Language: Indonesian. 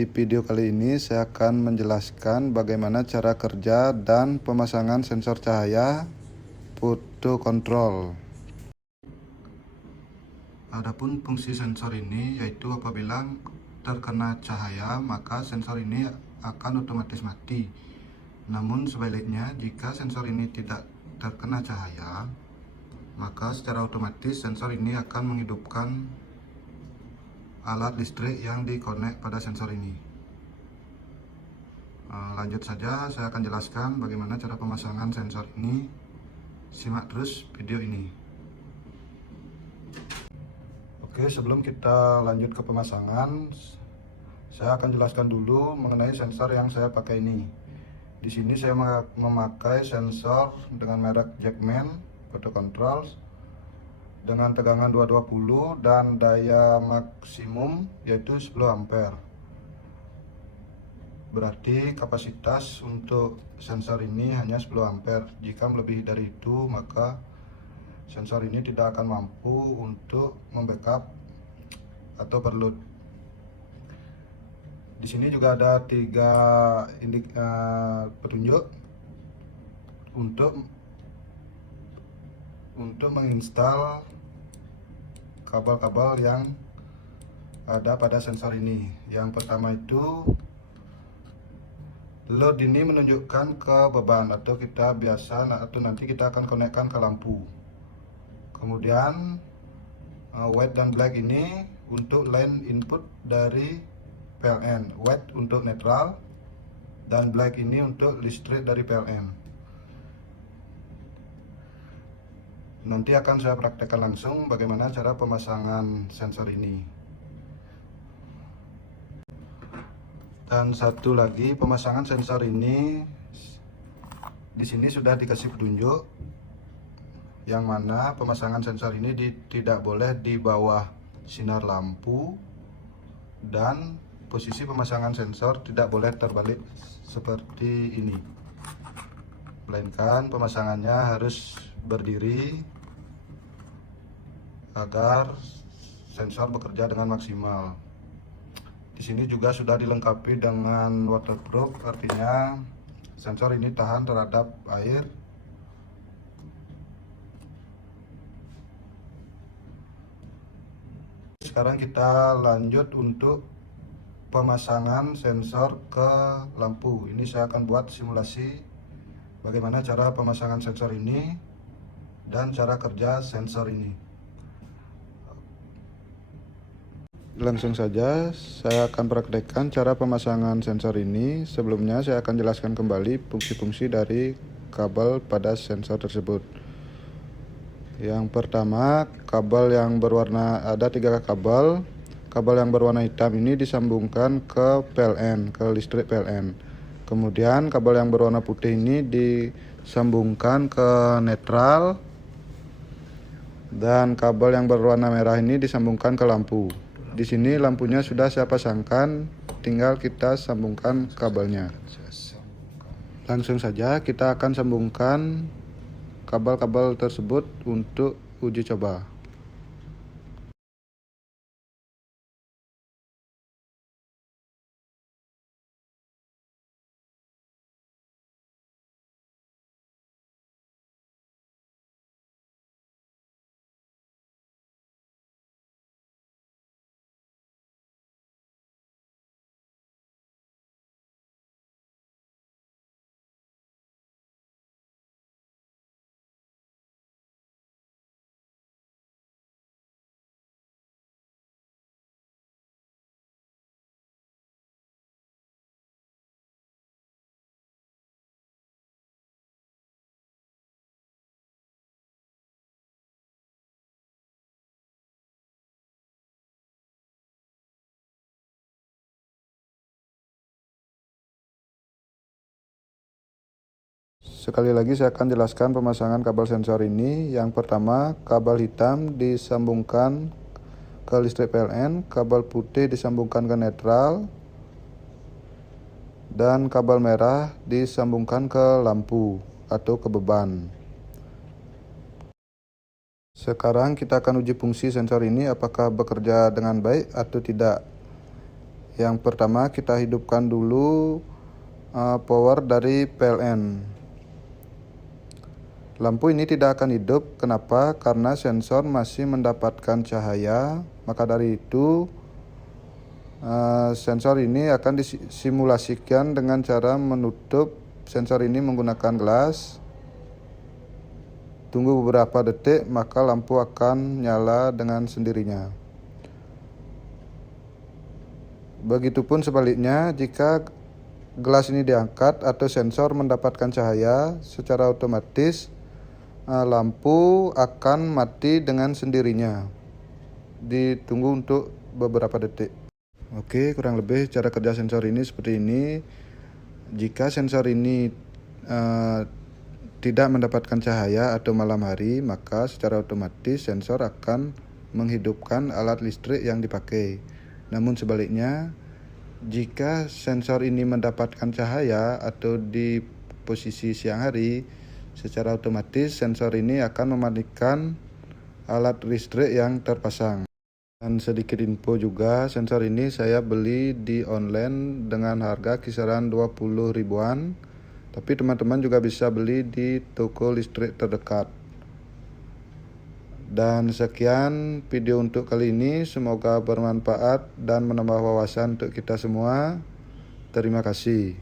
Di video kali ini saya akan menjelaskan bagaimana cara kerja dan pemasangan sensor cahaya photo control. Adapun fungsi sensor ini yaitu apabila terkena cahaya maka sensor ini akan otomatis mati. Namun sebaliknya jika sensor ini tidak terkena cahaya maka secara otomatis sensor ini akan menghidupkan alat listrik yang dikonek pada sensor ini. Lanjut saja, saya akan jelaskan bagaimana cara pemasangan sensor ini. Simak terus video ini. Oke, sebelum kita lanjut ke pemasangan, saya akan jelaskan dulu mengenai sensor yang saya pakai ini. Di sini saya memakai sensor dengan merek Jackman Photo Control dengan tegangan 220 dan daya maksimum yaitu 10 ampere. Berarti kapasitas untuk sensor ini hanya 10 ampere. Jika melebihi dari itu maka sensor ini tidak akan mampu untuk membackup atau overload. Di sini juga ada 3 petunjuk untuk menginstal kabel-kabel yang ada pada sensor ini. Yang pertama itu load ini menunjukkan ke beban atau nanti kita akan konekkan ke lampu. Kemudian white dan black ini untuk line input dari PLN, white untuk netral dan black ini untuk listrik dari PLN. Nanti akan saya praktekkan langsung bagaimana cara pemasangan sensor ini. Dan satu lagi, pemasangan sensor ini di sini sudah dikasih petunjuk yang mana pemasangan sensor ini tidak boleh di bawah sinar lampu dan posisi pemasangan sensor tidak boleh terbalik seperti ini, melainkan pemasangannya harus berdiri agar sensor bekerja dengan maksimal. Di sini juga sudah dilengkapi dengan waterproof, artinya sensor ini tahan terhadap air. Sekarang kita lanjut untuk pemasangan sensor ke lampu. Ini saya akan buat simulasi bagaimana cara pemasangan sensor ini dan cara kerja sensor ini. Langsung saja saya akan praktekkan cara pemasangan sensor ini. Sebelumnya saya akan jelaskan kembali fungsi-fungsi dari kabel pada sensor tersebut. Yang pertama, kabel yang berwarna, ada 3 kabel. Kabel yang berwarna hitam ini disambungkan ke PLN, ke listrik PLN. Kemudian kabel yang berwarna putih ini disambungkan ke netral, dan kabel yang berwarna merah ini disambungkan ke lampu. Di sini lampunya sudah saya pasangkan, tinggal kita sambungkan kabelnya. Langsung saja kita akan sambungkan kabel-kabel tersebut untuk uji coba. Sekali lagi saya akan jelaskan pemasangan kabel sensor ini. Yang pertama, kabel hitam disambungkan ke listrik PLN, kabel putih disambungkan ke netral, dan kabel merah disambungkan ke lampu atau ke beban. Sekarang kita akan uji fungsi sensor ini apakah bekerja dengan baik atau tidak. Yang pertama kita hidupkan dulu power dari PLN. Lampu ini tidak akan hidup. Kenapa? Karena sensor masih mendapatkan cahaya. Maka dari itu sensor ini akan disimulasikan dengan cara menutup sensor ini menggunakan gelas. Tunggu beberapa detik, maka lampu akan nyala dengan sendirinya. Begitupun sebaliknya, jika gelas ini diangkat atau sensor mendapatkan cahaya, secara otomatis lampu akan mati dengan sendirinya. Ditunggu untuk beberapa detik. Oke, kurang lebih cara kerja sensor ini seperti ini. Jika sensor ini tidak mendapatkan cahaya atau malam hari, maka secara otomatis sensor akan menghidupkan alat listrik yang dipakai. Namun sebaliknya, jika sensor ini mendapatkan cahaya atau di posisi siang hari, secara otomatis sensor ini akan mematikan alat listrik yang terpasang. Dan sedikit info juga, sensor ini saya beli di online dengan harga kisaran 20 ribuan. Tapi teman-teman juga bisa beli di toko listrik terdekat. Dan sekian video untuk kali ini, semoga bermanfaat dan menambah wawasan untuk kita semua. Terima kasih.